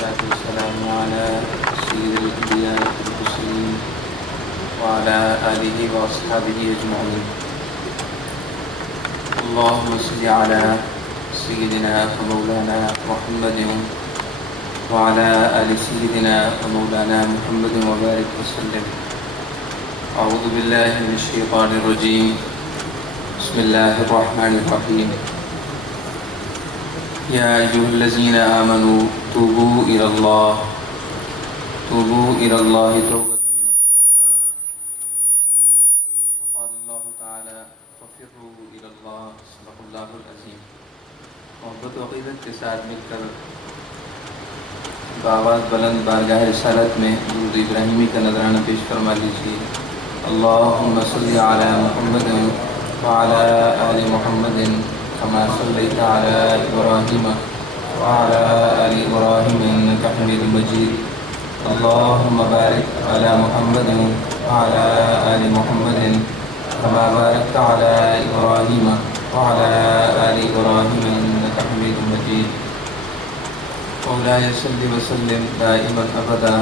والصلاة والسلام على سيد الأنبياء والمرسلين وعلى آله وأصحابه أجمعين. اللهم صل على سيدنا ومولانا محمد وعلى آل سيدنا ومولانا محمد وبارك وسلم. أعوذ بالله من الشيطان الرجيم. بسم الله الرحمن الرحيم. يا أيها الذين آمنوا توبوا إلى الله توبة نصوحا. وقال الله تعالى ففروا إلى الله صدق الله العظيم. محبت و عقیدت کے ساتھ مل کر بآواز بلند بارگاہ رسالت میں درود ابراہیمی کا نذرانہ پیش فرما لیجیے. اللهم صل على محمد وعلى آل محمد كما صليت على إبراهيم وعلى آل إبراهيم إنك حميد مجيد. اللهم بارك على محمد وعلى آل محمد كما باركت على إبراهيم وعلى آل إبراهيم إنك حميد مجيد. مولاي صل وسلم دائما أبدا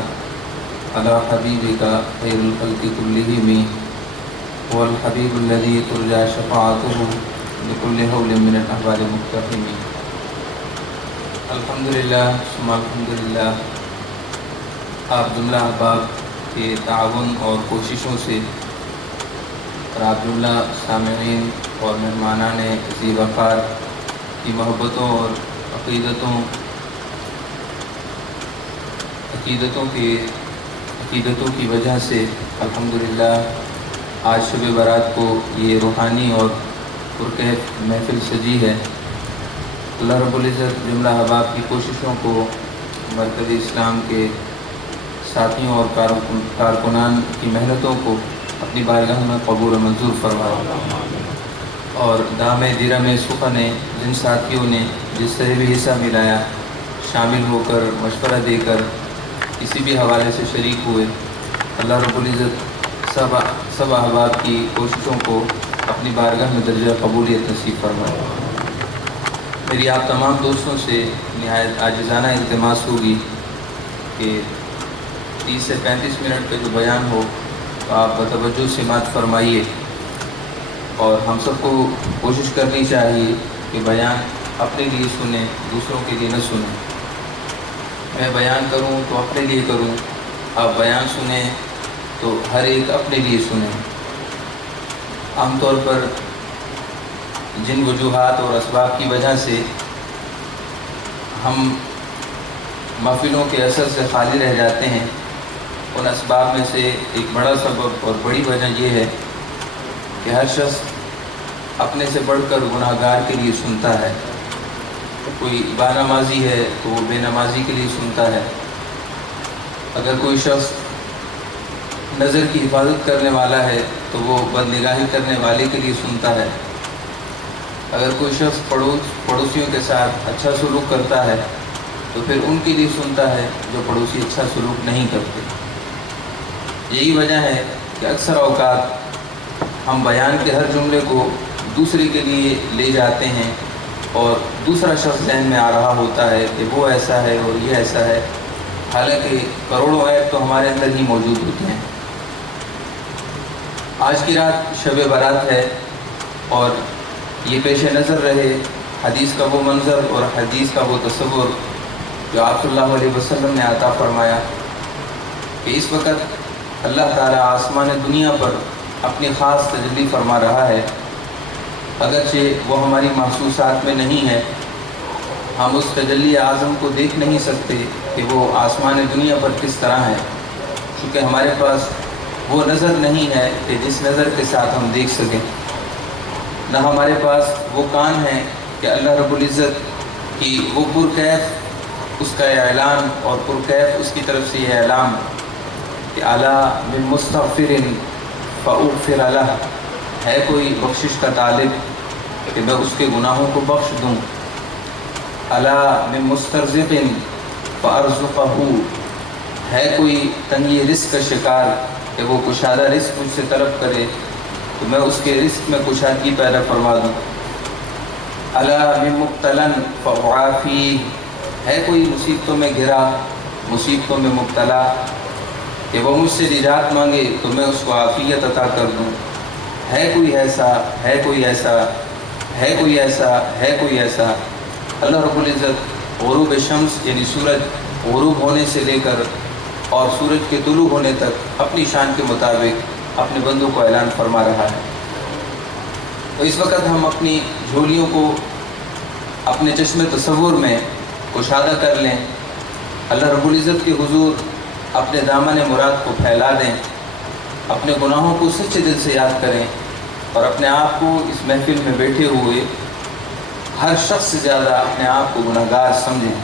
على حبيبك خير الخلق كلهم هو الحبيب الذي ترجى شفاعته بكل حول من الأحوال مقتحم. الحمدللہ ثم الحمدللہ. آپ جملہ احباب کے تعاون اور کوششوں سے اور آپ جملہ سامعین اور مہمانان عزیز وقار کی محبتوں اور عقیدتوں کی وجہ سے الحمدللہ آج شب برات کو یہ روحانی اور پرکیف محفل سجی ہے. اللہ رب العزت جملہ احباب کی کوششوں کو مرکز اسلام کے ساتھیوں اور کارکنان کی محنتوں کو اپنی بارگاہ میں قبول و منظور فرمائے، اور دام درم سخن جن ساتھیوں نے جس طرح بھی حصہ ملایا، شامل ہو کر مشورہ دے کر کسی بھی حوالے سے شریک ہوئے، اللہ رب العزت سب احباب کی کوششوں کو اپنی بارگاہ میں درجہ قبولیت نصیب فرمائے. میری آپ تمام دوستوں سے نہایت عاجزانہ التماس ہوگی کہ 30 سے 35 منٹ کا جو بیان ہو تو آپ بتوجہ سماعت فرمائیے، اور ہم سب کو کوشش کرنی چاہیے کہ بیان اپنے لیے سنیں، دوسروں کے لیے نہ سنیں. میں بیان کروں تو اپنے لیے کروں، آپ بیان سنیں تو ہر ایک اپنے لیے سنیں. عام طور پر جن وجوہات اور اسباب کی وجہ سے ہم محفلوں کے اثر سے خالی رہ جاتے ہیں، ان اسباب میں سے ایک بڑا سبب اور بڑی وجہ یہ ہے کہ ہر شخص اپنے سے بڑھ کر گناہ گار کے لیے سنتا ہے. کوئی با نمازی ہے تو وہ بے نمازی کے لیے سنتا ہے. اگر کوئی شخص نظر کی حفاظت کرنے والا ہے تو وہ بد نگاہی کرنے والے کے لیے سنتا ہے. اگر کوئی شخص پڑوسیوں کے ساتھ اچھا سلوک کرتا ہے تو پھر ان کے لیے سنتا ہے جو پڑوسی اچھا سلوک نہیں کرتے. یہی وجہ ہے کہ اکثر اوقات ہم بیان کے ہر جملے کو دوسرے کے لیے لے جاتے ہیں، اور دوسرا شخص ذہن میں آ رہا ہوتا ہے کہ وہ ایسا ہے اور یہ ایسا ہے، حالانکہ کروڑوں عیب تو ہمارے اندر ہی موجود ہوتے ہیں. آج کی رات شب برات ہے، اور یہ پیش نظر رہے حدیث کا وہ منظر اور حدیث کا وہ تصور جو آپ صلی اللہ علیہ وسلم نے عطا فرمایا کہ اس وقت اللہ تعالیٰ آسمان دنیا پر اپنی خاص تجلی فرما رہا ہے. اگرچہ وہ ہماری محسوسات میں نہیں ہے، ہم اس تجلی اعظم کو دیکھ نہیں سکتے کہ وہ آسمان دنیا پر کس طرح ہے، چونکہ ہمارے پاس وہ نظر نہیں ہے کہ جس نظر کے ساتھ ہم دیکھ سکیں، نہ ہمارے پاس وہ کان ہے کہ اللہ رب العزت کی وہ پرکیف اس کا اعلان اور پرکیف اس کی طرف سے یہ اعلان کہ الا من مستغفر فاغفر له، ہے کوئی بخشش کا طالب کہ میں اس کے گناہوں کو بخش دوں. الا من مسترزق فارزقه، ہے کوئی تنگی رزق کا شکار کہ وہ کشادہ رزق مجھ سے طلب کرے تو میں اس کے رزق میں کشادگی پیدا فرما دوں. الا من مبتلا فاعافی، ہے کوئی مصیبتوں میں گھرا، مصیبتوں میں مبتلا، کہ وہ مجھ سے نجات مانگے تو میں اس کو عافیت عطا کر دوں؟ ہے کوئی ایسا، ہے کوئی ایسا، ہے کوئی ایسا، ہے کوئی ایسا؟ اللہ رب العزت غروب شمس یعنی سورج غروب ہونے سے لے کر اور سورج کے طلوع ہونے تک اپنی شان کے مطابق اپنے بندوں کو اعلان فرما رہا ہے۔ تو اس وقت ہم اپنی جھولیوں کو اپنے چشم تصور میں کشادہ کر لیں، اللہ رب العزت کے حضور اپنے دامن مراد کو پھیلا دیں، اپنے گناہوں کو سچے دل سے یاد کریں اور اپنے آپ کو اس محفل میں بیٹھے ہوئے ہر شخص سے زیادہ اپنے آپ کو گناہ گار سمجھیں۔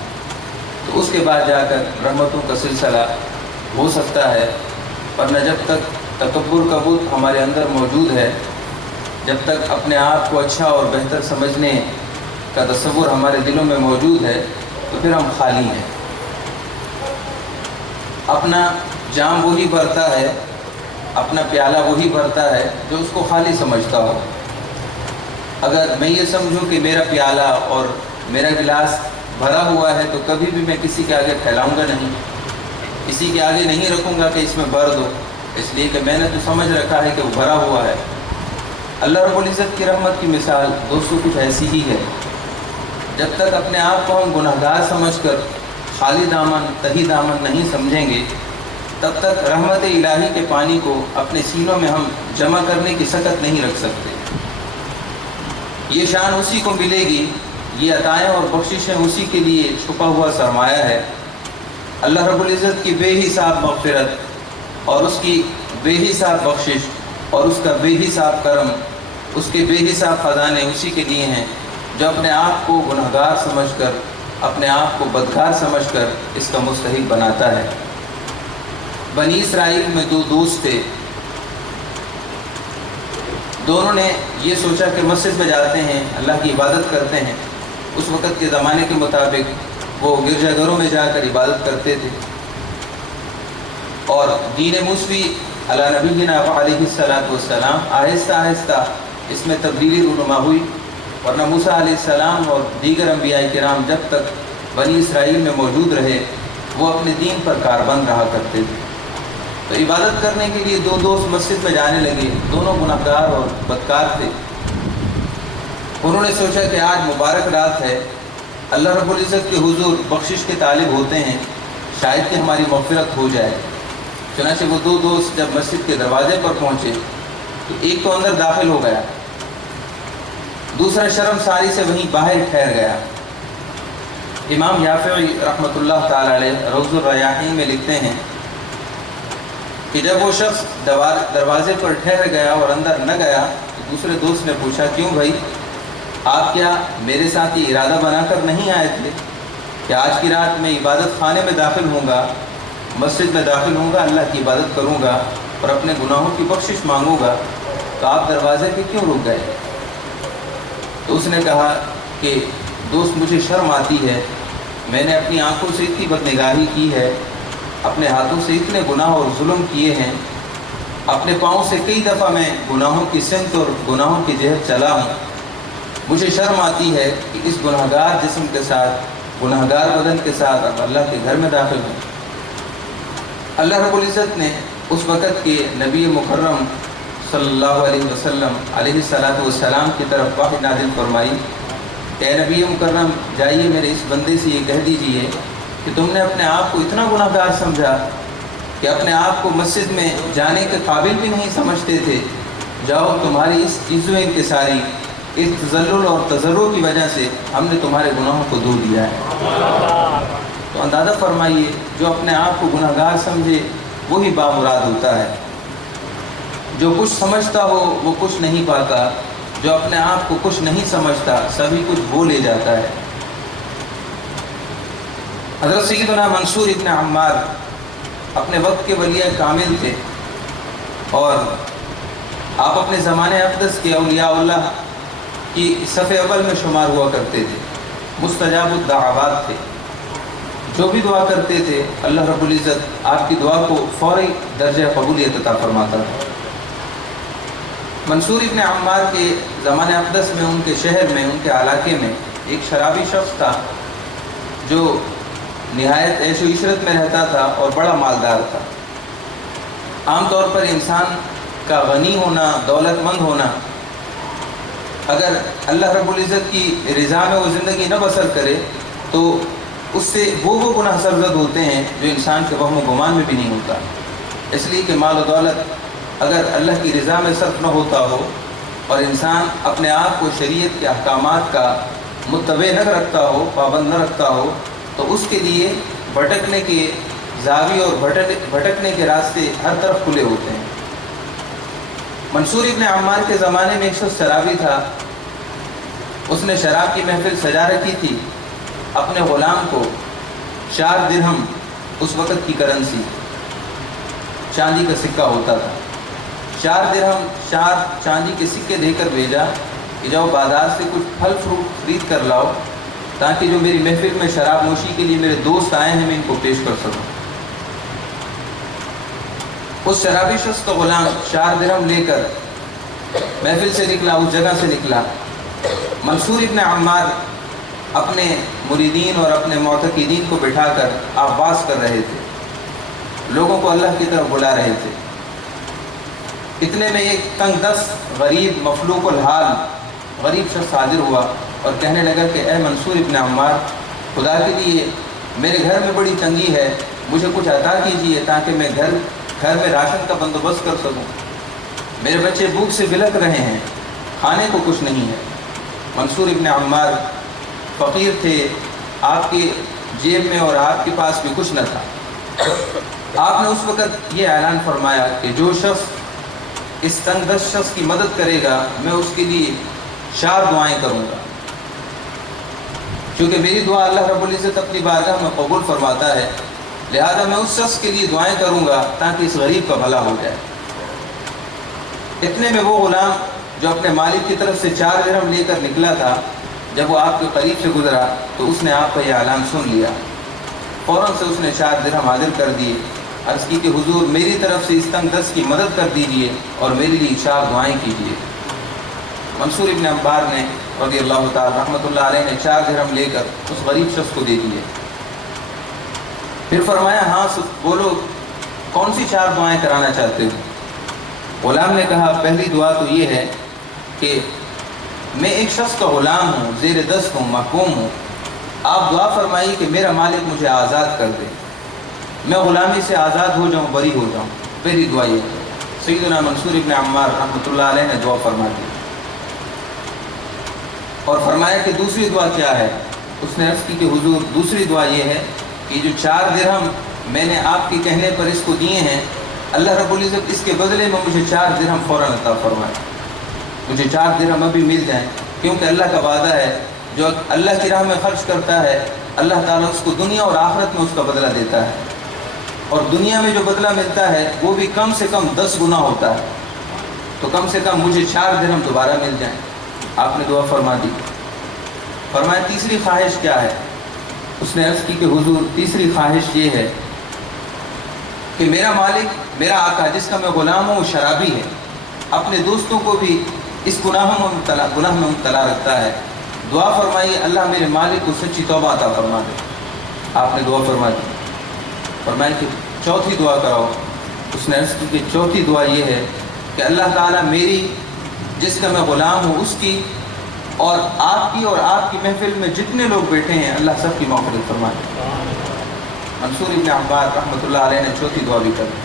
تو اس کے بعد جا کر رحمتوں کا سلسلہ ہو سکتا ہے، ورنہ جب تک تکبر کا بت ہمارے اندر موجود ہے، جب تک اپنے آپ کو اچھا اور بہتر سمجھنے کا تصور ہمارے دلوں میں موجود ہے، تو پھر ہم خالی ہیں۔ اپنا جام وہی بھرتا ہے، اپنا پیالہ وہی بھرتا ہے جو اس کو خالی سمجھتا ہو۔ اگر میں یہ سمجھوں کہ میرا پیالہ اور میرا گلاس بھرا ہوا ہے تو کبھی بھی میں کسی کے آگے پھیلاؤں گا نہیں، کسی کے آگے نہیں رکھوں گا کہ اس میں بھر دو، اس لیے کہ میں نے تو سمجھ رکھا ہے کہ وہ بھرا ہوا ہے۔ اللہ رب العزت کی رحمت کی مثال دوستوں کچھ ایسی ہی ہے، جب تک اپنے آپ کو ہم گناہ گار سمجھ کر خالی دامن تہی دامن نہیں سمجھیں گے، تب تک رحمت الہی کے پانی کو اپنے سینوں میں ہم جمع کرنے کی سکت نہیں رکھ سکتے۔ یہ شان اسی کو ملے گی، یہ عطائیں اور بخششیں اسی کے لیے چھپا ہوا سرمایہ ہے۔ اللہ رب العزت کی بے حساب مغفرت اور اس کی بے حساب بخشش اور اس کا بے حساب کرم، اس کے بے حساب خزانے اسی کے لیے ہیں جو اپنے آپ کو گناہ گار سمجھ کر، اپنے آپ کو بدکار سمجھ کر اس کا مستحق بناتا ہے۔ بنی اسرائیل میں دو دوست تھے، دونوں نے یہ سوچا کہ مسجد میں جاتے ہیں، اللہ کی عبادت کرتے ہیں۔ اس وقت کے زمانے کے مطابق وہ گرجا گھروں میں جا کر عبادت کرتے تھے، اور دین موسوی علی نبینا علیہ السلام آہستہ آہستہ اس میں تبدیلی رونما ہوئی، ورنہ موسیٰ علیہ السلام اور دیگر انبیاء کرام جب تک بنی اسرائیل میں موجود رہے وہ اپنے دین پر کاربند رہا کرتے تھے۔ تو عبادت کرنے کے لیے دو دوست مسجد میں جانے لگے، دونوں گناہ گار اور بدکار تھے۔ انہوں نے سوچا کہ آج مبارک رات ہے، اللہ رب العزت کے حضور بخشش کے طالب ہوتے ہیں، شاید کہ ہماری مغفرت ہو جائے۔ چنانچہ وہ دو دوست جب مسجد کے دروازے پر پہنچے تو ایک تو اندر داخل ہو گیا، دوسرا شرم ساری سے وہیں باہر ٹھہر گیا۔ امام یافعی رحمۃ اللہ تعالی علیہ روض الریاحین میں لکھتے ہیں کہ جب وہ شخص دروازے پر ٹھہر گیا اور اندر نہ گیا تو دوسرے دوست نے پوچھا، کیوں بھائی، آپ کیا میرے ساتھ یہ ارادہ بنا کر نہیں آئے تھے کہ آج کی رات میں عبادت خانے میں داخل ہوں گا، مسجد میں داخل ہوں گا، اللہ کی عبادت کروں گا اور اپنے گناہوں کی بخشش مانگوں گا، تو آپ دروازے پہ کیوں رک گئے؟ تو اس نے کہا کہ دوست مجھے شرم آتی ہے، میں نے اپنی آنکھوں سے اتنی بدنگاہی کی ہے، اپنے ہاتھوں سے اتنے گناہ اور ظلم کیے ہیں، اپنے پاؤں سے کئی دفعہ میں گناہوں کی سمت اور گناہوں کی جہت چلا ہوں، مجھے شرم آتی ہے کہ اس گناہ گار جسم کے ساتھ، گناہ گار بدن کے ساتھ اب اللہ کے گھر میں داخل ہوں۔ اللہ رب العزت نے اس وقت کے نبی مکرم صلی اللہ علیہ وسلم علیہ السلام کی طرف وحی نازل فرمائی کہ اے نبی مکرم، جائیے میرے اس بندے سے یہ کہہ دیجئے کہ تم نے اپنے آپ کو اتنا گناہ گار سمجھا کہ اپنے آپ کو مسجد میں جانے کے قابل بھی نہیں سمجھتے تھے، جاؤ تمہاری اس عزت و انکساری، اس تذلل اور تضرع کی وجہ سے ہم نے تمہارے گناہوں کو دھو دیا ہے۔ تو اندازہ فرمائیے، جو اپنے آپ کو گناہ گار سمجھے وہی بامراد ہوتا ہے، جو کچھ سمجھتا ہو وہ کچھ نہیں پاتا، جو اپنے آپ کو کچھ نہیں سمجھتا سبھی کچھ وہ لے جاتا ہے۔ حضرت سیدنا منصور ابن عمار اپنے وقت کے ولی کامل تھے اور آپ اپنے زمانے اقدس کے اولیاء اللہ کی صف اول میں شمار ہوا کرتے تھے، مستجاب الدعوات تھے، جو بھی دعا کرتے تھے اللہ رب العزت آپ کی دعا کو فوری درجہ قبولیت عطا فرماتا تھا۔ منصور ابن عمار کے زمانے اقدس میں، ان کے شہر میں، ان کے علاقے میں ایک شرابی شخص تھا جو نہایت عیش و عشرت میں رہتا تھا اور بڑا مالدار تھا۔ عام طور پر انسان کا غنی ہونا، دولت مند ہونا، اگر اللہ رب العزت کی رضا میں وہ زندگی نہ بسر کرے تو اس سے وہ گناہ سرزد ہوتے ہیں جو انسان کے وہم و گمان میں بھی نہیں ہوتا۔ اس لیے کہ مال و دولت اگر اللہ کی رضا میں صرف نہ ہوتا ہو اور انسان اپنے آپ کو شریعت کے احکامات کا متبع نہ رکھتا ہو، پابند نہ رکھتا ہو، تو اس کے لیے بھٹکنے کے زاویے اور بھٹکنے کے راستے ہر طرف کھلے ہوتے ہیں۔ منصور ابن عمار کے زمانے میں ایک شخص شرابی تھا۔ اس نے شراب کی محفل سجا رکھی تھی۔ اپنے غلام کو 4 درہم اس وقت کی کرنسی، چاندی کا سکہ ہوتا تھا، 4 درہم 4 چاندی کے سکے دے کر بھیجا کہ جاؤ بازار سے کچھ پھل فروٹ خرید کر لاؤ تاکہ جو میری محفل میں شراب نوشی کے لیے میرے دوست آئے ہیں میں ان کو پیش کر سکوں۔ اس شرابی شخص کا غلام 4 درہم لے کر محفل سے نکلا، اس جگہ سے نکلا۔ منصور ابن عمار اپنے مریدین اور اپنے معتقدین کو بٹھا کر آواز کر رہے تھے، لوگوں کو اللہ کی طرف بلا رہے تھے۔ اتنے میں ایک تنگ دست غریب مفلوق الحال غریب شخص حاضر ہوا اور کہنے لگا کہ اے منصور ابن عمار، خدا کے لیے میرے گھر میں بڑی تنگی ہے، مجھے کچھ عطا کیجیے تاکہ میں گھر میں راشن کا بندوبست کر سکوں۔ میرے بچے بھوک سے بلک رہے ہیں، کھانے کو کچھ نہیں ہے۔ منصور ابن عمار فقیر تھے، آپ کی جیب میں اور آپ کے پاس بھی کچھ نہ تھا۔ آپ نے اس وقت یہ اعلان فرمایا کہ جو شخص اس تنگ دست شخص کی مدد کرے گا میں اس کے لیے 4 دعائیں کروں گا، کیونکہ میری دعا اللہ رب العزت اپنی بارگاہ میں قبول فرماتا ہے، لہذا میں اس شخص کے لیے دعائیں کروں گا تاکہ اس غریب کا بھلا ہو جائے۔ اتنے میں وہ غلام جو اپنے مالک کی طرف سے 4 درہم لے کر نکلا تھا، جب وہ آپ کے قریب سے گزرا تو اس نے آپ کا یہ اعلان سن لیا۔ فوراً سے اس نے 4 درہم حاضر کر دیے، عرض کی کہ حضور میری طرف سے اس تنگ دست کی مدد کر دیجیے اور میرے لیے 4 دعائیں کیجیے۔ منصور ابن عمار نے رضی اللہ تعالی رحمۃ اللہ علیہ نے 4 درہم لے کر اس غریب شخص کو دے دیے۔ پھر فرمایا ہاں بولو کون سی 4 دعائیں کرانا چاہتے ہو؟ غلام نے کہا پہلی دعا تو یہ ہے کہ میں ایک شخص کا غلام ہوں، زیر دست ہوں، محکوم ہوں، آپ دعا فرمائیے کہ میرا مالک مجھے آزاد کر دے، میں غلامی سے آزاد ہو جاؤں، بری ہو جاؤں۔ پہلی دعا یہ ہے۔ سیدنا منصور ابن عمار رحمۃ اللہ علیہ نے دعا فرما دی اور فرمایا کہ دوسری دعا کیا ہے؟ اس نے عرض کی کہ حضور دوسری دعا یہ ہے کہ جو 4 درہم میں نے آپ کے کہنے پر اس کو دیے ہیں، اللہ رب العزت اس کے بدلے میں مجھے 4 درہم فوراً عطا فرمائے، مجھے 4 درہم ابھی مل جائیں، کیونکہ اللہ کا وعدہ ہے جو اللہ کی راہ میں خرچ کرتا ہے اللہ تعالیٰ اس کو دنیا اور آخرت میں اس کا بدلہ دیتا ہے، اور دنیا میں جو بدلہ ملتا ہے وہ بھی کم سے کم 10 گنا ہوتا ہے، تو کم سے کم مجھے 4 درہم دوبارہ مل جائیں۔ آپ نے دعا فرما دی۔ فرمایا تیسری خواہش کیا ہے؟ اس نے عرض کی کہ حضور تیسری خواہش یہ ہے کہ میرا مالک، میرا آقا جس کا میں غلام ہوں وہ شرابی ہے، اپنے دوستوں کو بھی اس گناہ میں مبتلا رکھتا ہے، دعا فرمائیے اللہ میرے مالک کو سچی توبہ عطا فرما دے۔ آپ نے دعا فرما دی۔ فرمایا کہ چوتھی دعا کراؤ۔ اس نے عرض کی کہ چوتھی دعا یہ ہے کہ اللہ تعالیٰ میری جس کا میں غلام ہوں اس کی اور آپ کی محفل میں جتنے لوگ بیٹھے ہیں اللہ سب کی مغفرت فرما دے۔ منصور ابن عمار رحمۃ اللہ علیہ نے چوتھی دعا بھی کر دی۔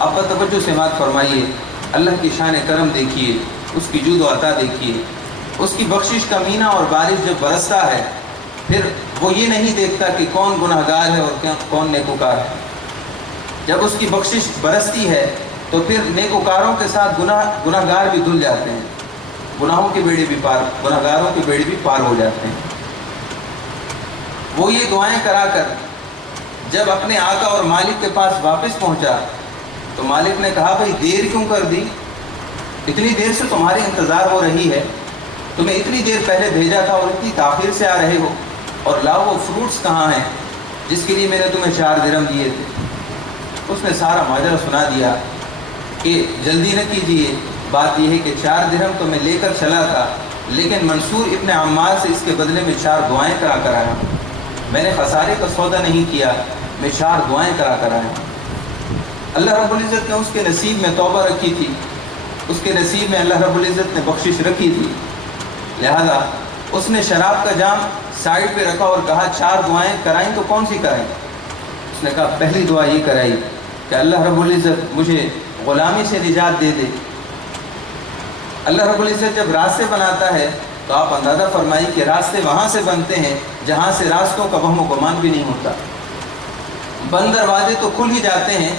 اب توجہ سے بات فرمائیے، اللہ کی شان کرم دیکھیے، اس کی جود و عطا دیکھیے، اس کی بخشش کا مینہ اور بارش جب برستا ہے پھر وہ یہ نہیں دیکھتا کہ کون گناہ گار ہے اور کون نیکوکار ہے۔ جب اس کی بخشش برستی ہے تو پھر نیکوکاروں کے ساتھ گناہ گار بھی دھل جاتے ہیں، گناہوں کے بیڑے بھی گناہ گاروں کے بیڑے بھی پار ہو جاتے ہیں۔ وہ یہ دعائیں کرا کر جب اپنے آقا اور مالک کے پاس واپس پہنچا تو مالک نے کہا بھائی دیر کیوں کر دی؟ اتنی دیر سے تمہاری انتظار ہو رہی ہے، تمہیں اتنی دیر پہلے بھیجا تھا اور اتنی تاخیر سے آ رہے ہو، اور لاؤ وہ فروٹس کہاں ہیں جس کے لیے میں نے تمہیں 4 درہم دیے تھے۔ اس نے سارا ماجرا سنا دیا کہ جلدی نہ کیجیے، بات یہ ہے کہ 4 درہم تو میں لے کر چلا تھا لیکن منصور ابن عمار سے اس کے بدلے میں 4 دعائیں کرا کر آیا۔ میں نے خسارے کا سودا نہیں کیا، میں 4 دعائیں کرا کر آیا ہوں۔ اللہ رب العزت نے اس کے نصیب میں توبہ رکھی تھی، اس کے نصیب میں اللہ رب العزت نے بخشش رکھی تھی، لہذا اس نے شراب کا جام سائڈ پہ رکھا اور کہا 4 دعائیں کرائیں تو کون سی کرائیں؟ اس نے کہا پہلی دعا یہ کرائی کہ اللہ رب العزت مجھے غلامی سے نجات دے دے۔ اللہ رب العزت جب راستے بناتا ہے تو آپ اندازہ فرمائیں کہ راستے وہاں سے بنتے ہیں جہاں سے راستوں کا وہم و گمان بھی نہیں ہوتا۔ بند دروازے تو کھل ہی جاتے ہیں،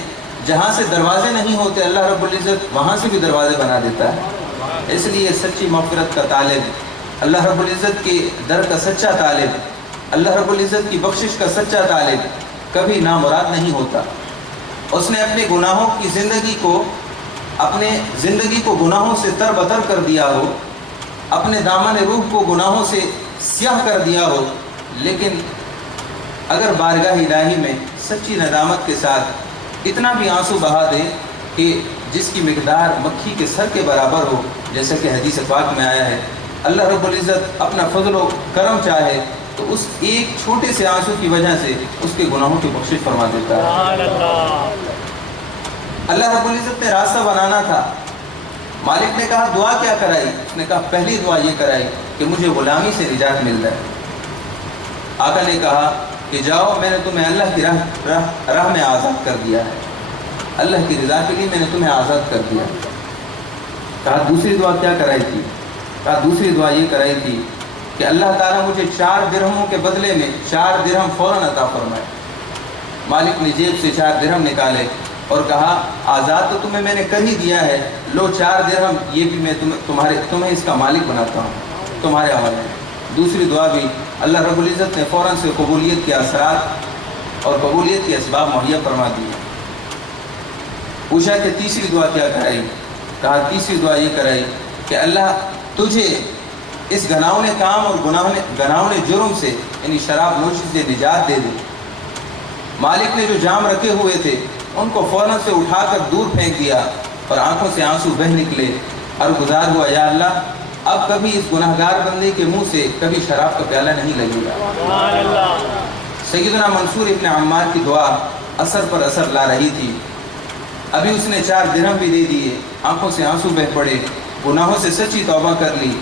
جہاں سے دروازے نہیں ہوتے اللہ رب العزت وہاں سے بھی دروازے بنا دیتا ہے۔ اس لیے سچی مغفرت کا طالب، اللہ رب العزت کے در کا سچا طالب، اللہ رب العزت کی بخشش کا سچا طالب کبھی نامراد نہیں ہوتا۔ اس نے اپنے گناہوں کی زندگی کو گناہوں سے تر بتر کر دیا ہو، اپنے دامن روح کو گناہوں سے سیاہ کر دیا ہو، لیکن اگر بارگاہ الہی میں سچی ندامت کے ساتھ اتنا بھی آنسو بہا دے کہ جس کی مقدار مکھی کے سر کے برابر ہو، جیسا کہ حدیث پاک میں آیا ہے، اللہ رب العزت اپنا فضل و کرم چاہے تو اس ایک چھوٹے سے آنسو کی وجہ سے اس کے گناہوں کی بخشش فرما دیتا ہے۔ اللہ رب العزت نے راستہ بنانا تھا، مالک نے کہا دعا کیا کرائی؟ اس نے کہا پہلی دعا یہ کرائی کہ مجھے غلامی سے نجات مل جائے۔ آقا نے کہا کہ جاؤ، میں نے تمہیں اللہ کی راہ میں آزاد کر دیا ہے، اللہ کی رضا کے لیے میں نے تمہیں آزاد کر دیا۔ کہا دوسری دعا کیا کرائی تھی؟ کہا دوسری دعا یہ کرائی تھی کہ اللہ تعالیٰ مجھے 4 درہموں کے بدلے میں 4 درہم فوراً عطا فرمائے۔ مالک نے جیب سے 4 درہم نکالے اور کہا آزاد تو تمہیں میں نے کر ہی دیا ہے، لو 4 درہم، یہ بھی میں تمہیں اس کا مالک بناتا ہوں، تمہارے حوالے میں۔ دوسری دعا بھی اللہ رب العزت نے فوراً سے قبولیت کے اثرات اور قبولیت کے اسباب مہیا فرما دیے۔ پوچھا کہ تیسری دعا کیا کرائی؟ کہا تیسری دعا یہ کرائی کہ اللہ تجھے اس گناہونے کام اور گناہونے جرم سے، یعنی شراب نوشی سے نجات دے دے۔ مالک نے جو جام رکھے ہوئے تھے ان کو فوراً سے اٹھا کر دور پھینک دیا اور آنکھوں سے آنسو بہہ نکلے اور گزار ہوا یا اللہ اب کبھی اس گناہگار بندے کے منہ سے کبھی شراب کا پیالہ نہیں لگے گا۔ سیدنا منصور ابن عمار کی دعا اثر پر اثر لا رہی تھی، ابھی اس نے 4 درہم بھی دے دیے، آنکھوں سے آنسو بہہ پڑے، گناہوں سے سچی توبہ کر لی۔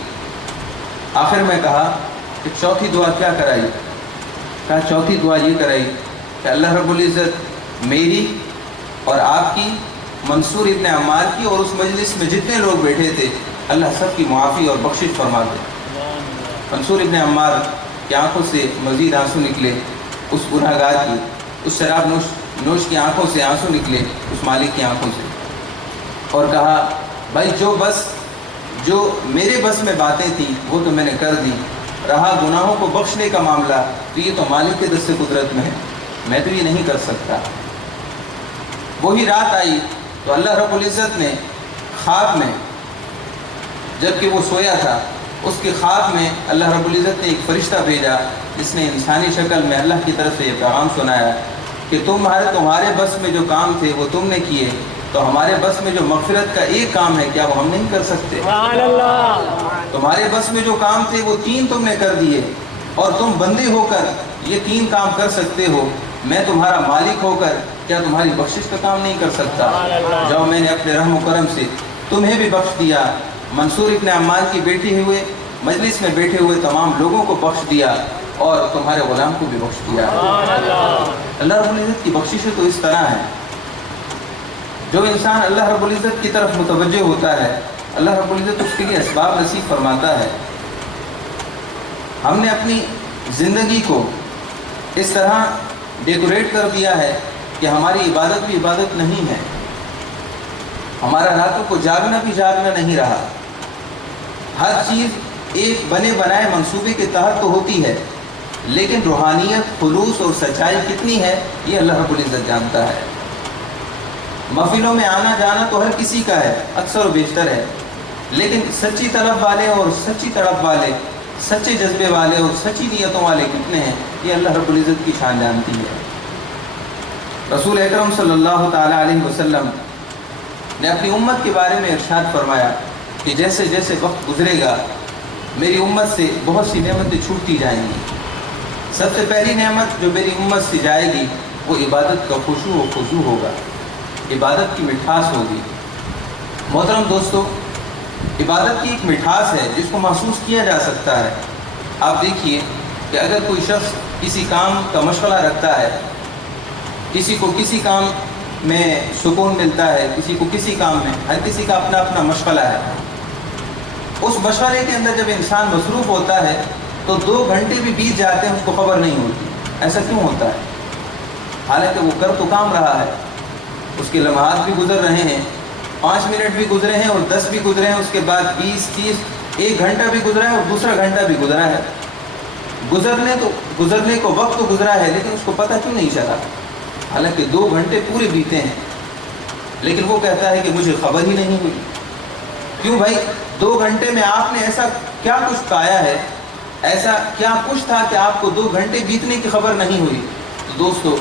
آخر میں کہا کہ چوتھی دعا کیا کرائی؟ کہا چوتھی دعا یہ کرائی کہ اللہ رب العزت میری اور آپ کی، منصور ابن عمار کی اور اس مجلس میں جتنے لوگ بیٹھے تھے، اللہ سب کی معافی اور بخشش فرما دے۔ منصور ابن عمار کی آنکھوں سے مزید آنسو نکلے، اس گناہگار کی، اس شراب نوش کی آنکھوں سے آنسو نکلے، اس مالک کی آنکھوں سے، اور کہا بھائی جو میرے بس میں باتیں تھیں وہ تو میں نے کر دی، رہا گناہوں کو بخشنے کا معاملہ تو یہ تو مالک کے دست قدرت میں ہے، میں تو یہ نہیں کر سکتا۔ وہی رات آئی تو اللہ رب العزت نے خواب میں، جب کہ وہ سویا تھا، اس کے خواب میں اللہ رب العزت نے ایک فرشتہ بھیجا جس نے انسانی شکل میں اللہ کی طرف سے یہ پیغام سنایا کہ تمہارے بس میں جو کام تھے وہ تم نے کیے، تو ہمارے بس میں جو مغفرت کا ایک کام ہے کیا وہ ہم نہیں کر سکتے؟ تمہارے بس میں جو کام تھے وہ 3 تم نے کر دیے، اور تم بندے ہو کر یہ 3 کام کر سکتے ہو، میں تمہارا مالک ہو کر کیا تمہاری بخشش کا کام نہیں کر سکتا؟ جاؤ، میں نے اپنے رحم و کرم سے تمہیں بھی بخش دیا، منصور ابن عمار کی مجلس میں بیٹھے ہوئے تمام لوگوں کو بخش دیا، اور تمہارے غلام کو بھی بخش دیا۔ اللہ رب العزت کی بخششیں تو اس طرح ہیں، جو انسان اللہ رب العزت کی طرف متوجہ ہوتا ہے اللہ رب العزت اس کے لیے اسباب نصیب فرماتا ہے۔ ہم نے اپنی زندگی کو اس طرح ڈیکوریٹ کر دیا ہے کہ ہماری عبادت بھی عبادت نہیں ہے، ہمارا راتوں کو جاگنا بھی جاگنا نہیں رہا، ہر چیز ایک بنے بنائے منصوبے کے تحت تو ہوتی ہے، لیکن روحانیت، خلوص اور سچائی کتنی ہے یہ اللہ رب العزت جانتا ہے۔ محفلوں میں آنا جانا تو ہر کسی کا ہے، اکثر و بیشتر ہے، لیکن سچی طلب والے اور سچی تڑپ والے، سچے جذبے والے اور سچی نیتوں والے کتنے ہیں یہ اللہ رب العزت کی شان جانتی ہے۔ رسول اکرم صلی اللہ تعالیٰ علیہ وسلم نے اپنی امت کے بارے میں ارشاد فرمایا کہ جیسے جیسے وقت گزرے گا میری امت سے بہت سی نعمتیں چھوٹتی جائیں گی، سب سے پہلی نعمت جو میری امت سے جائے گی وہ عبادت کا خشوع و خضوع ہوگا، عبادت کی مٹھاس ہوگی۔ محترم دوستو، عبادت کی ایک مٹھاس ہے جس کو محسوس کیا جا سکتا ہے۔ آپ دیکھیے کہ اگر کوئی شخص کسی کام کا مشغلہ رکھتا ہے، کسی کو کسی کام میں سکون ملتا ہے، کسی کو کسی کام میں، ہر کسی کا اپنا اپنا مشغلہ ہے، اس مشغلے کے اندر جب انسان مصروف ہوتا ہے تو 2 گھنٹے بھی بیت جاتے ہیں اس کو خبر نہیں ہوتی۔ ایسا کیوں ہوتا ہے؟ حالانکہ وہ کر تو کام رہا ہے، اس کے لمحات بھی گزر رہے ہیں، 5 منٹ بھی گزرے ہیں اور 10 بھی گزرے ہیں، اس کے بعد 20 30 1 گھنٹہ بھی گزرا ہے اور دوسرا گھنٹہ بھی گزرا ہے۔ گزرنے کو وقت تو گزرا ہے لیکن اس کو پتہ کیوں نہیں چلا؟ حالانکہ 2 گھنٹے پورے بیتے ہیں، لیکن وہ کہتا ہے کہ مجھے خبر ہی نہیں ہوئی۔ کیوں بھائی؟ 2 گھنٹے میں آپ نے ایسا کیا کچھ پایا ہے، ایسا کیا کچھ تھا کہ آپ کو 2 گھنٹے بیتنے کی خبر نہیں ہوئی؟ تو دوستو،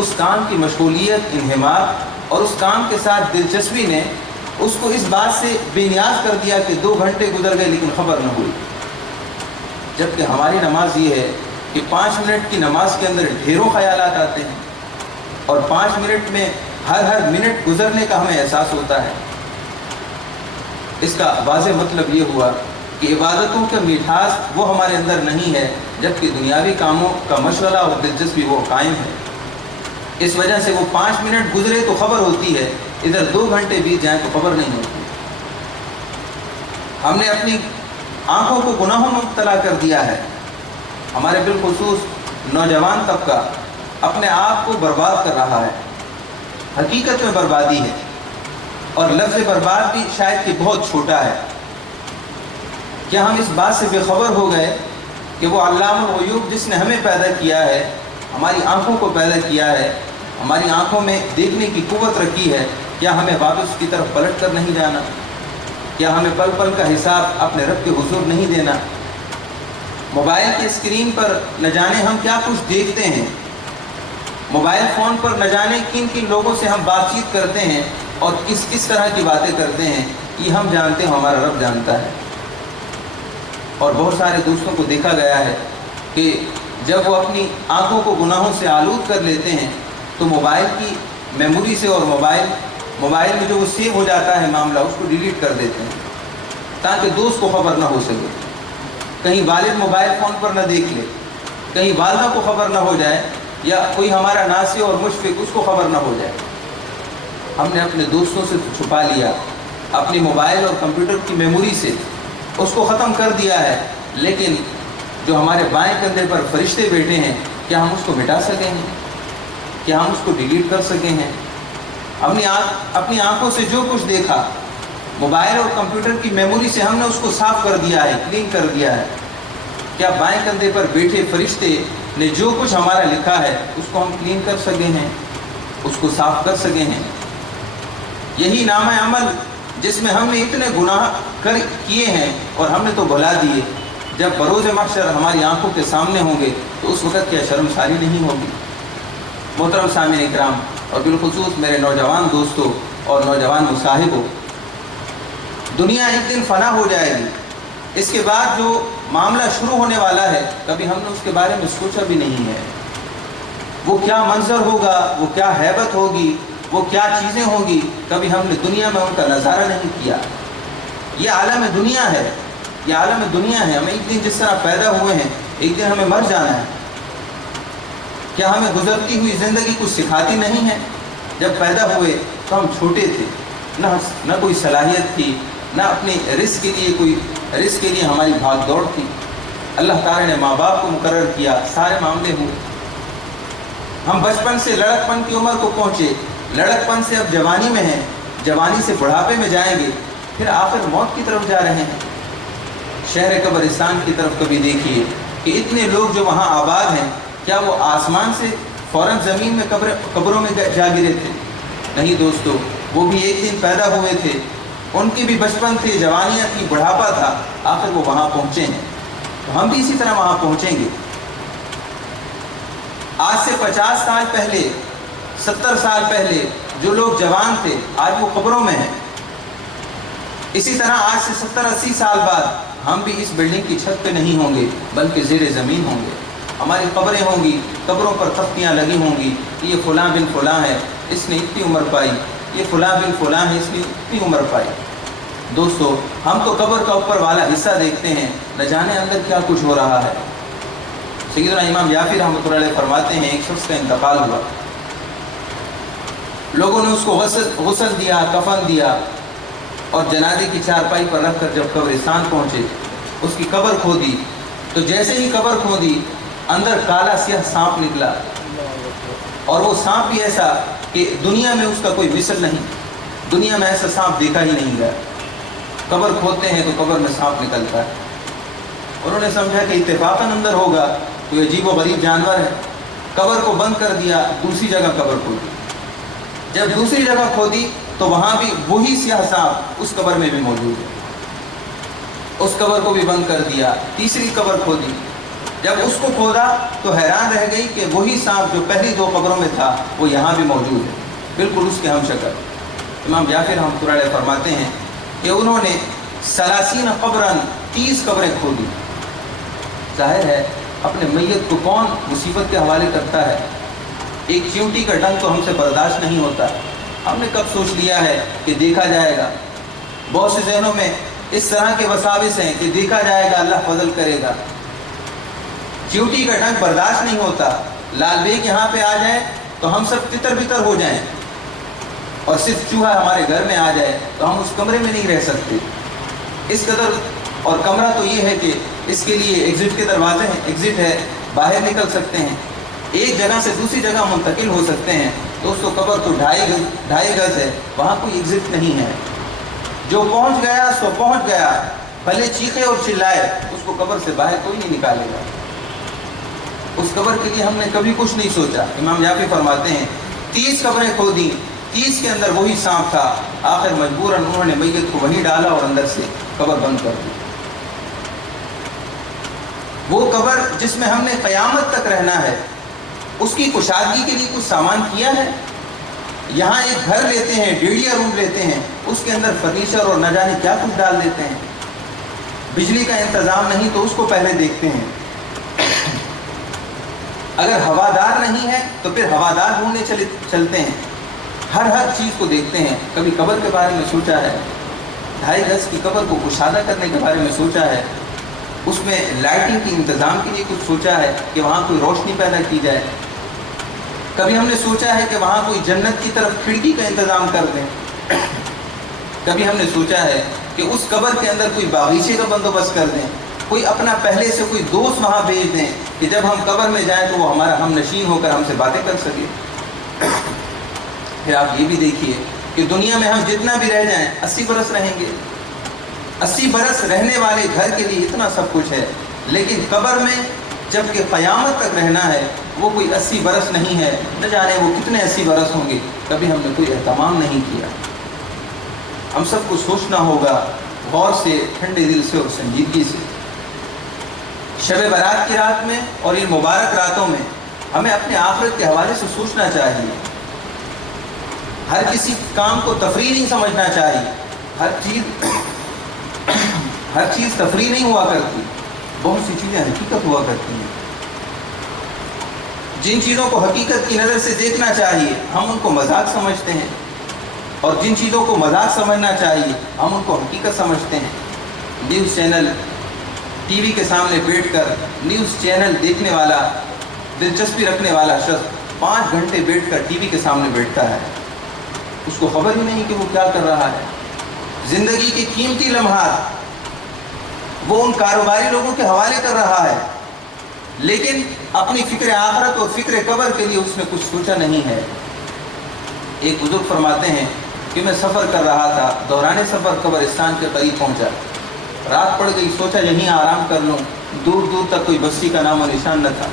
اس کام کی مشغولیت، انہماک اور اس کام کے ساتھ دلچسپی نے اس کو اس بات سے بے نیاز کر دیا کہ 2 گھنٹے گزر گئے لیکن خبر نہ ہوئی۔ جبکہ ہماری نماز یہ ہے کہ 5 منٹ کی نماز کے اندر ڈھیروں خیالات آتے ہیں اور 5 منٹ میں ہر منٹ گزرنے کا ہمیں احساس ہوتا ہے۔ اس کا واضح مطلب یہ ہوا کہ عبادتوں کا مٹھاس وہ ہمارے اندر نہیں ہے، جبکہ دنیاوی کاموں کا مشغلہ اور دلچسپی وہ قائم ہے۔ اس وجہ سے وہ 5 منٹ گزرے تو خبر ہوتی ہے، ادھر 2 گھنٹے بیت جائیں تو خبر نہیں ہوتی۔ ہم نے اپنی آنکھوں کو گناہوں میں مبتلا کر دیا ہے۔ ہمارے بالخصوص نوجوان طبقہ اپنے آپ کو برباد کر رہا ہے، حقیقت میں بربادی ہے، اور لفظ برباد بھی شاید کہ بہت چھوٹا ہے۔ کیا ہم اس بات سے بے خبر ہو گئے کہ وہ علام الغیوب جس نے ہمیں پیدا کیا ہے، ہماری آنکھوں کو پیدا کیا ہے، ہماری آنکھوں میں دیکھنے کی قوت رکھی ہے، کیا ہمیں واپس کی طرف پلٹ کر نہیں جانا؟ کیا ہمیں پل پل کا حساب اپنے رب کے حضور نہیں دینا؟ موبائل کی اسکرین پر نہ جانے ہم کیا کچھ دیکھتے ہیں، موبائل فون پر نہ جانے کن کن لوگوں سے ہم بات چیت کرتے ہیں اور کس کس طرح کی باتیں کرتے ہیں، یہ ہم جانتے ہیں، ہمارا رب جانتا ہے۔ اور بہت سارے دوستوں کو دیکھا گیا ہے کہ جب وہ اپنی آنکھوں کو گناہوں سے آلود کر لیتے ہیں تو موبائل کی میموری سے اور موبائل میں جو وہ سیو ہو جاتا ہے معاملہ، اس کو ڈیلیٹ کر دیتے ہیں تاکہ دوست کو خبر نہ ہو سکے، کہیں والد موبائل فون پر نہ دیکھ لے، کہیں والدہ کو خبر نہ ہو جائے، یا کوئی ہمارا ناصح اور مشفق اس کو خبر نہ ہو جائے۔ ہم نے اپنے دوستوں سے چھپا لیا، اپنی موبائل اور کمپیوٹر کی میموری سے اس کو ختم کر دیا ہے، لیکن جو ہمارے بائیں کندھے پر فرشتے بیٹھے ہیں، کیا ہم اس کو مٹا سکیں ہیں؟ کیا ہم اس کو ڈیلیٹ کر سکیں ہیں؟ اپنی آنکھوں سے جو کچھ دیکھا، موبائل اور کمپیوٹر کی میموری سے ہم نے اس کو صاف کر دیا ہے، کلین کر دیا ہے۔ کیا بائیں کندھے پر بیٹھے فرشتے نے جو کچھ ہمارا لکھا ہے اس کو ہم کلین کر سکے ہیں، اس کو صاف کر سکے ہیں؟ یہی نامہ عمل جس میں ہم نے اتنے گناہ کیے ہیں اور ہم نے تو بھلا دیے، جب بروز محشر ہماری آنکھوں کے سامنے ہوں گے تو اس وقت کیا شرمساری نہیں ہوگی؟ محترم سامعین اکرام، اور بالخصوص میرے نوجوان دوستوں اور نوجوان مصاحبوں، دنیا ایک دن فنا ہو جائے گی، اس کے بعد جو معاملہ شروع ہونے والا ہے کبھی ہم نے اس کے بارے میں سوچا بھی نہیں ہے۔ وہ کیا منظر ہوگا، وہ کیا ہیبت ہوگی، وہ کیا چیزیں ہوں گی، کبھی ہم نے دنیا میں ان کا نظارہ نہیں کیا۔ یہ عالم دنیا ہے، یہ عالم دنیا ہے۔ ہمیں ایک دن جس طرح پیدا ہوئے ہیں ایک دن ہمیں مر جانا ہے۔ کیا ہمیں گزرتی ہوئی زندگی کچھ سکھاتی نہیں ہے؟ جب پیدا ہوئے تو ہم چھوٹے تھے، نہ کوئی صلاحیت تھی، نہ اپنے رزق کے لیے ہماری بھاگ دوڑ تھی۔ اللہ تعالی نے ماں باپ کو مقرر کیا، سارے معاملے ہوئے، ہم بچپن سے لڑکپن کی عمر کو پہنچے، لڑکپن سے اب جوانی میں ہیں، جوانی سے بڑھاپے میں جائیں گے، پھر آخر موت کی طرف جا رہے ہیں۔ شہر قبرستان کی طرف کبھی دیکھیے کہ اتنے لوگ جو وہاں آباد ہیں، کیا وہ آسمان سے فوراً زمین میں قبروں میں جا گرے تھے؟ نہیں دوستو، وہ بھی ایک دن پیدا ہوئے تھے، ان کی بھی بچپن تھے، جوانیاں تھی، بڑھاپا تھا، آخر وہ وہاں پہنچے ہیں، تو ہم بھی اسی طرح وہاں پہنچیں گے۔ آج سے 50 سال پہلے، 70 سال پہلے جو لوگ جوان تھے آج وہ قبروں میں ہیں۔ اسی طرح آج سے 70-80 سال بعد ہم بھی اس بلڈنگ کی چھت پہ نہیں ہوں گے بلکہ زیر زمین ہوں گے۔ ہماری قبریں ہوں گی، قبروں پر تختیاں لگی ہوں گی، یہ فلاں بن فلاں ہے، اس نے اتنی عمر پائی، یہ فلاں بن فلاں ہے، اس نے اتنی عمر پائی۔ دوستو، ہم تو قبر کا اوپر والا حصہ دیکھتے ہیں، نہ جانے اندر کیا کچھ ہو رہا ہے۔ سیدنا امام جعفر رحمۃ اللہ علیہ فرماتے ہیں ایک شخص کا انتقال ہوا، لوگوں نے اس کو غسل دیا، کفن دیا، اور جنازے کی چارپائی پر رکھ کر جب قبرستان پہنچے، اس کی قبر کھودی، تو جیسے ہی قبر کھودی اندر کالا سیاہ سانپ نکلا، اور وہ سانپ بھی ایسا کہ دنیا میں اس کا کوئی مثل نہیں، دنیا میں ایسا سانپ دیکھا ہی نہیں گیا۔ قبر کھودتے ہیں تو قبر میں سانپ نکلتا ہے۔ انہوں نے سمجھا کہ اتفاقاً اندر ہوگا، کوئی عجیب و غریب جانور ہے، قبر کو بند کر دیا، دوسری جگہ قبر کھودی۔ جب دوسری جگہ کھودی تو وہاں بھی وہی سیاہ سانپ اس قبر میں بھی موجود ہے، اس قبر کو بھی بند کر دیا، تیسری قبر کھودی۔ جب اس کو کھودا تو حیران رہ گئی کہ وہی سانپ جو پہلی دو قبروں میں تھا وہ یہاں بھی موجود ہے، بالکل اس کے ہم شکل۔ امام جعفر رحمۃ اللہ علیہ فرماتے ہیں کہ انہوں نے 30 قبراً 30 قبریں کھودی۔ ظاہر ہے اپنے میت کو کون مصیبت کے حوالے کرتا ہے؟ ایک چیونٹی کا ڈنگ تو ہم سے برداشت نہیں ہوتا، ہم نے کب سوچ لیا ہے کہ دیکھا جائے گا۔ بہت سے ذہنوں میں اس طرح کے وساوس ہیں کہ دیکھا جائے گا، اللہ فضل کرے گا۔ چیونٹی کا ڈنگ برداشت نہیں ہوتا، لال بیگ یہاں پہ آ جائے تو ہم سب تتر بتر ہو جائیں، اور صرف چوہا ہمارے گھر میں آ جائے تو ہم اس کمرے میں نہیں رہ سکتے۔ اس قدر، اور کمرہ تو یہ ہے کہ اس کے لیے ایگزٹ کے دروازے ہیں، ایگزٹ ہے، باہر نکل سکتے ہیں، ایک جگہ سے دوسری جگہ منتقل ہو سکتے ہیں۔ دوستو، قبر تو 2.5 گز ہے، وہاں کوئی ایگزٹ نہیں ہے۔ جو پہنچ گیا سو پہنچ گیا، بھلے چیخے اور چلائے، اس کو قبر سے باہر کوئی نہیں نکالے گا۔ اس قبر کے لیے ہم نے کبھی کچھ نہیں سوچا۔ امام جعفر فرماتے ہیں 30 قبریں کھودی، 30 کے اندر وہی سانپ تھا، آخر مجبوراً انہوں نے میت کو وہیں ڈالا اور اندر سے قبر بند کر دی۔ وہ قبر جس میں ہم نے قیامت تک رہنا ہے، اس کی کشادگی کے لیے کچھ سامان کیا ہے؟ یہاں ایک گھر لیتے ہیں، ڈیڑیا روم لیتے ہیں، اس کے اندر فرنیچر اور نہ جانے کیا کچھ ڈال دیتے ہیں۔ بجلی کا انتظام نہیں تو اس کو پہلے دیکھتے ہیں، اگر ہوادار نہیں ہے تو پھر ہوادار ڈھونڈنے چلتے ہیں، ہر چیز کو دیکھتے ہیں۔ کبھی قبر کے بارے میں سوچا ہے؟ 2.5 گز کی قبر کو کشادہ کرنے کے بارے میں سوچا ہے؟ اس میں لائٹنگ کے انتظام کے لیے کچھ سوچا ہے کہ وہاں کوئی روشنی پیدا کی جائے؟ کبھی ہم نے سوچا ہے کہ وہاں کوئی جنت کی طرف کھڑکی کا انتظام کر دیں؟ کبھی ہم نے سوچا ہے کہ اس قبر کے اندر کوئی باغیچے کا بندوبست کر دیں، کوئی اپنا پہلے سے کوئی دوست وہاں بھیج دیں کہ جب ہم قبر میں جائیں تو وہ ہمارا ہم نشین ہو کر ہم سے باتیں کر سکے؟ پھر آپ یہ بھی دیکھیے کہ دنیا میں ہم جتنا بھی رہ جائیں 80 برس رہیں گے، 80 برس رہنے والے گھر کے لیے اتنا سب کچھ ہے، لیکن قبر میں جب کہ قیامت تک رہنا ہے وہ کوئی 80 برس نہیں ہے، نہ جانے وہ کتنے 80 برس ہوں گے، کبھی ہم نے کوئی اہتمام نہیں کیا۔ ہم سب کو سوچنا ہوگا غور سے، ٹھنڈے دل سے اور سنجیدگی سے۔ شب برات کی رات میں اور ان مبارک راتوں میں ہمیں اپنے آخرت کے حوالے سے سوچنا چاہیے۔ ہر کسی کام کو تفریح نہیں سمجھنا چاہیے، ہر چیز تفریح نہیں ہوا کرتی، بہت سی چیزیں حقیقت ہوا کرتی ہیں۔ جن چیزوں کو حقیقت کی نظر سے دیکھنا چاہیے ہم ان کو مذاق سمجھتے ہیں، اور جن چیزوں کو مذاق سمجھنا چاہیے ہم ان کو حقیقت سمجھتے ہیں۔ نیوز چینل، ٹی وی کے سامنے بیٹھ کر نیوز چینل دیکھنے والا، دلچسپی رکھنے والا شخص 5 گھنٹے بیٹھ کر ٹی وی کے سامنے بیٹھتا ہے، اس کو خبر ہی نہیں کہ وہ کیا کر رہا ہے۔ زندگی کے قیمتی لمحات وہ ان کاروباری لوگوں کے حوالے کر رہا ہے، لیکن اپنی فکر آخرت اور فکر قبر کے لیے اس نے کچھ سوچا نہیں ہے۔ ایک بزرگ فرماتے ہیں کہ میں سفر کر رہا تھا، دوران سفر قبرستان کے قریب پہنچا، رات پڑ گئی، سوچا یہیں آرام کر لوں، دور دور تک کوئی بستی کا نام و نشان نہ تھا۔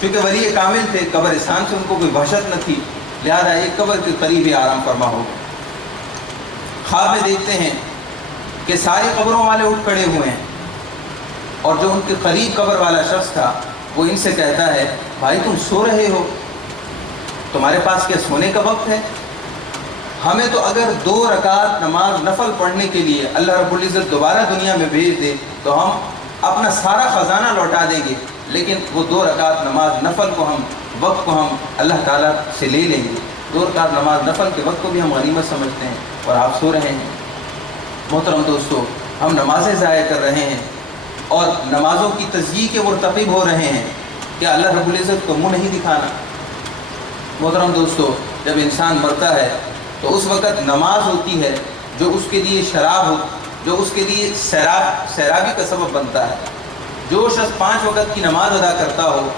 کیونکہ ولی کامل تھے، قبرستان سے ان کو کوئی وحشت نہ تھی، لہذا ایک قبر کے قریب ہی آرام فرما ہو گئے۔ خواب میں دیکھتے ہیں کہ ساری قبروں والے اٹھ کھڑے ہوئے ہیں، اور جو ان کے قریب قبر والا شخص تھا وہ ان سے کہتا ہے بھائی تم سو رہے ہو، تمہارے پاس کیا سونے کا وقت ہے؟ ہمیں تو اگر 2 رکعت نماز نفل پڑھنے کے لیے اللہ رب العزت دوبارہ دنیا میں بھیج دے تو ہم اپنا سارا خزانہ لوٹا دیں گے، لیکن وہ 2 رکعت نماز نفل کو ہم وقت کو ہم اللہ تعالیٰ سے لے لیں گے۔ 2 رکعت نماز نفل کے وقت کو بھی ہم غنیمت سمجھتے ہیں اور آپ سو رہے ہیں۔ محترم دوستو، ہم نمازیں ضائع کر رہے ہیں اور نمازوں کی تضییع کے مرتکب ہو رہے ہیں۔ کیا اللہ رب العزت کو منہ نہیں دکھانا؟ محترم دوستو، جب انسان مرتا ہے تو اس وقت نماز ہوتی ہے جو اس کے لیے شراب ہو، جو اس کے لیے سیرابی کا سبب بنتا ہے۔ جو شخص 5 وقت کی نماز ادا کرتا ہو،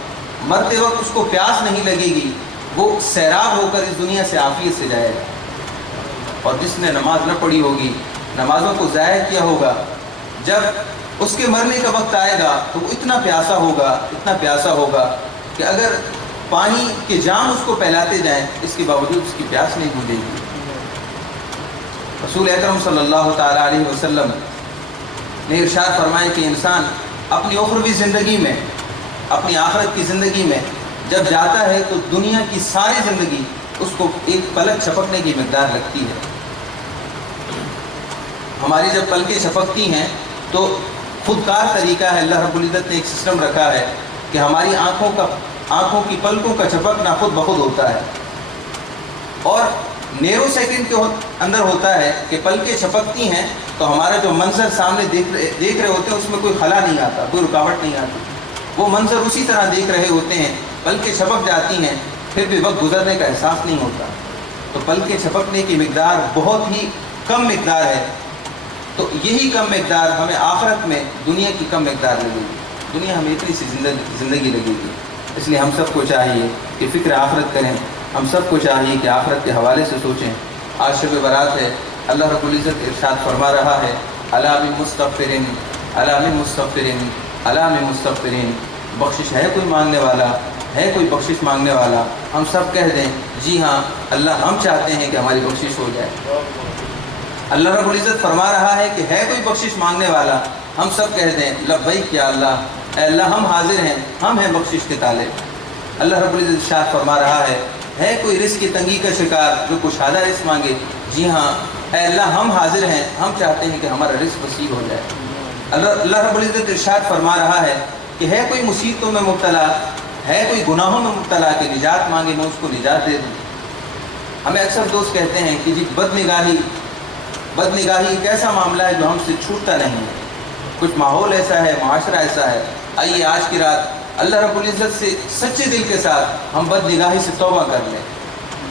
مرتے وقت اس کو پیاس نہیں لگے گی، وہ سیراب ہو کر اس دنیا سے عافیت سے جائے گا۔ اور جس نے نماز نہ پڑھی ہوگی، نمازوں کو ضائع کیا ہوگا، جب اس کے مرنے کا وقت آئے گا تو وہ اتنا پیاسا ہوگا کہ اگر پانی کے جام اس کو پہلاتے جائیں، اس کے باوجود اس کی پیاس نہیں بجھے گی۔ رسول اکرم صلی اللہ تعالیٰ علیہ وسلم نے ارشاد فرمایا کہ انسان اپنی اخروی زندگی میں، اپنی آخرت کی زندگی میں جب جاتا ہے تو دنیا کی ساری زندگی اس کو ایک پلک چھپکنے کی مقدار لگتی ہے۔ ہماری جب پلکیں چھپکتی ہیں تو خودکار طریقہ ہے، اللہ رب العزت نے ایک سسٹم رکھا ہے کہ ہماری آنکھوں کی پلکوں کا چھپکنا خود بخود ہوتا ہے، اور نیرو سیکنڈ کے اندر ہوتا ہے کہ پلکیں چھپکتی ہیں تو ہمارا جو منظر سامنے دیکھ رہے ہوتے ہیں اس میں کوئی خلا نہیں آتا، کوئی رکاوٹ نہیں آتی، وہ منظر اسی طرح دیکھ رہے ہوتے ہیں۔ پلکیں چھپک جاتی ہیں، پھر بھی وقت گزرنے کا احساس نہیں ہوتا۔ تو پلکیں چھپکنے کی مقدار بہت ہی کم مقدار ہے، تو یہی کم مقدار ہمیں آخرت میں دنیا کی کم مقدار لگے گی، دنیا ہمیں اتنی سی زندگی لگے گی۔ اس لیے ہم سب کو چاہیے کہ فکر آخرت کریں، ہم سب کو چاہیے کہ آخرت کے حوالے سے سوچیں۔ آج شب برات ہے، اللہ رب العزت ارشاد فرما رہا ہے، الا من مستغفرین، الا من مستغفرین، الا من مستغفرین، بخشش ہے کوئی مانگنے والا، ہے کوئی بخشش مانگنے والا؟ ہم سب کہہ دیں جی ہاں اللہ، ہم چاہتے ہیں کہ ہماری بخشش ہو جائے۔ اللہ رب العزت فرما رہا ہے کہ ہے کوئی بخشش مانگنے والا، ہم سب کہہ دیں لبیک یا اللہ، اے اللہ ہم حاضر ہیں، ہم ہیں بخشش کے طالب۔ اللہ رب العزت ارشاد فرما رہا ہے کوئی رزق کی تنگی کا شکار جو کشادہ رزق مانگے، جی ہاں اے اللہ ہم حاضر ہیں، ہم چاہتے ہیں کہ ہمارا رزق وسیع ہو جائے۔ اللہ رب العزت ارشاد فرما رہا ہے کہ ہے کوئی مصیبتوں میں مبتلا، ہے کوئی گناہوں میں مبتلا کہ نجات مانگے، میں اس کو نجات دے دوں۔ ہمیں اکثر دوست کہتے ہیں کہ جی بد نگاہی ایک ایسا معاملہ ہے جو ہم سے چھوٹتا نہیں ہے، کچھ ماحول ایسا ہے، معاشرہ ایسا ہے۔ آئیے آج کی رات اللہ رب العزت سے سچے دل کے ساتھ ہم بد نگاہی سے توبہ کر لیں،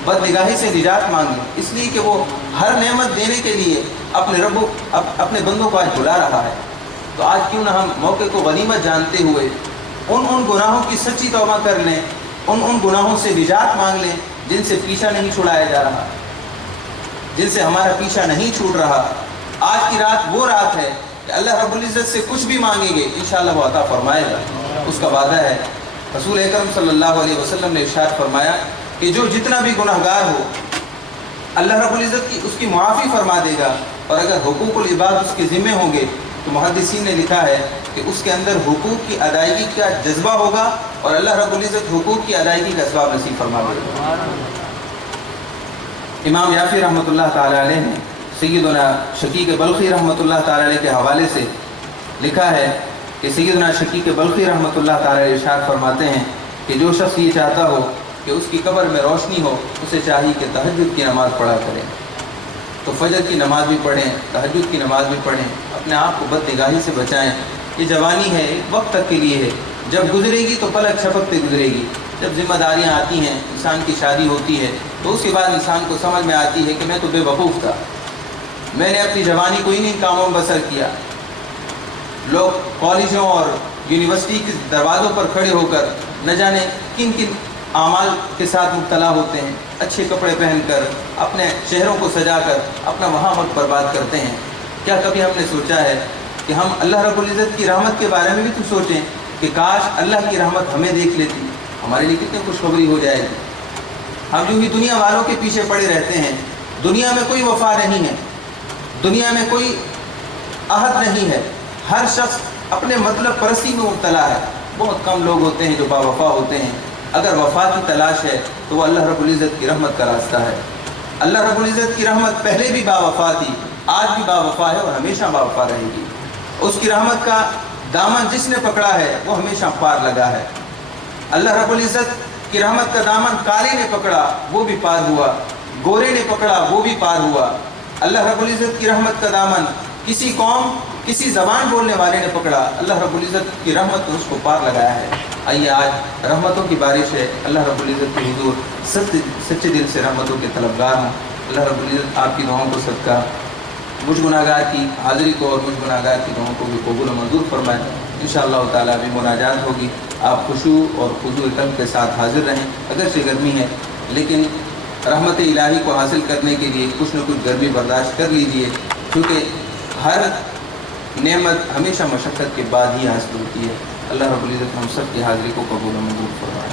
بد نگاہی سے نجات مانگیں، اس لیے کہ وہ ہر نعمت دینے کے لیے اپنے بندوں کو آج بلا رہا ہے۔ تو آج کیوں نہ ہم موقع کو غنیمت جانتے ہوئے ان گناہوں کی سچی توبہ کر لیں، ان گناہوں سے نجات مانگ لیں جن سے پیچھا نہیں چھڑایا جا رہا، جن سے ہمارا پیچھا نہیں چھوٹ رہا۔ آج کی رات وہ رات ہے کہ اللہ رب العزت سے کچھ بھی مانگیں گے انشاءاللہ وہ عطا فرمائے گا، اس کا وعدہ ہے۔ رسول اکرم صلی اللہ علیہ وسلم نے ارشاد فرمایا کہ جو جتنا بھی گناہگار ہو اللہ رب العزت کی اس کی معافی فرما دے گا، اور اگر حقوق العباد اس کے ذمے ہوں گے تو محدثین نے لکھا ہے کہ اس کے اندر حقوق کی ادائیگی کا جذبہ ہوگا، اور اللہ رب العزت حقوق کی ادائیگی کا اسباب نصیب فرما دے گا۔ امام یافی رحمۃ اللہ تعالی علیہ نے سیدنا شقیق بلخی رحمۃ اللہ تعالی علیہ کے حوالے سے لکھا ہے کہ سیدنا شقیق بلخی رحمۃ اللہ تعالی علیہ ارشاد فرماتے ہیں کہ جو شخص یہ چاہتا ہو کہ اس کی قبر میں روشنی ہو، اسے چاہیے کہ تہجد کی نماز پڑھا کرے۔ تو فجر کی نماز بھی پڑھیں، تہجد کی نماز بھی پڑھیں، اپنے آپ کو بد نگاہی سے بچائیں۔ یہ جوانی ہے، ایک وقت تک کے لیے ہے، جب گزرے گی تو پلک چھپکتے گزرے گی۔ جب ذمہ داریاں آتی ہیں، انسان کی شادی ہوتی ہے تو اس کے بعد انسان کو سمجھ میں آتی ہے کہ میں تو بے وقوف تھا، میں نے اپنی جوانی کو انہیں کاموں میں بسر کیا۔ لوگ کالجوں اور یونیورسٹی کے دروازوں پر کھڑے ہو کر نہ جانے کن اعمال کے ساتھ مبتلا ہوتے ہیں، اچھے کپڑے پہن کر، اپنے چہروں کو سجا کر اپنا وہاں وقت برباد کرتے ہیں۔ کیا کبھی ہم نے سوچا ہے کہ ہم اللہ رب العزت کی رحمت کے بارے میں بھی تو سوچیں کہ کاش اللہ کی رحمت ہمیں دیکھ لیتی، ہمارے لیے کتنی خوشخبری ہو جائے گی۔ ہم جو ہی دنیا والوں کے پیچھے پڑے رہتے ہیں، دنیا میں کوئی وفا نہیں ہے، دنیا میں کوئی عہد نہیں ہے، ہر شخص اپنے مطلب پرستی میں مبتلا ہے۔ بہت کم لوگ ہوتے ہیں جو با وفا ہوتے ہیں۔ اگر وفا کی تلاش ہے تو وہ اللہ رب العزت کی رحمت کا راستہ ہے۔ اللہ رب العزت کی رحمت پہلے بھی با وفا تھی، آج بھی با وفا ہے اور ہمیشہ با وفا رہے گی۔ اس کی رحمت کا دامن جس نے پکڑا ہے وہ ہمیشہ پار لگا ہے. اللہ رب العزت کی رحمت کا دامن کالے نے پکڑا وہ بھی پار ہوا, گورے نے پکڑا وہ بھی پار ہوا. اللہ رب العزت کی رحمت کا دامن کسی قوم, کسی زبان بولنے والے نے پکڑا, اللہ رب العزت کی رحمت نے اس کو پار لگایا ہے. آئیے آج رحمتوں کی بارش ہے, اللہ رب العزت کے حضور سچے دل سے رحمتوں کے طلبگار ہوں. اللہ رب العزت آپ کی دعاؤں کو صدقہ مجھ گناہگار کی حاضری کو اور مجھ گناہگار کی دعاؤں کو بھی قبول و منظور فرمائے. انشاءاللہ تعالیٰ بھی مناجات ہوگی. آپ خشوع اور خضوع قلب کے ساتھ حاضر رہیں. اگرچہ گرمی ہے لیکن رحمت الہی کو حاصل کرنے کے لیے کچھ نہ کچھ گرمی برداشت کر لیجئے, کیونکہ ہر نعمت ہمیشہ مشقت کے بعد ہی حاصل ہوتی ہے. اللہ رب العزت ہم سب کی حاضری کو قبول و منظور فرمائے.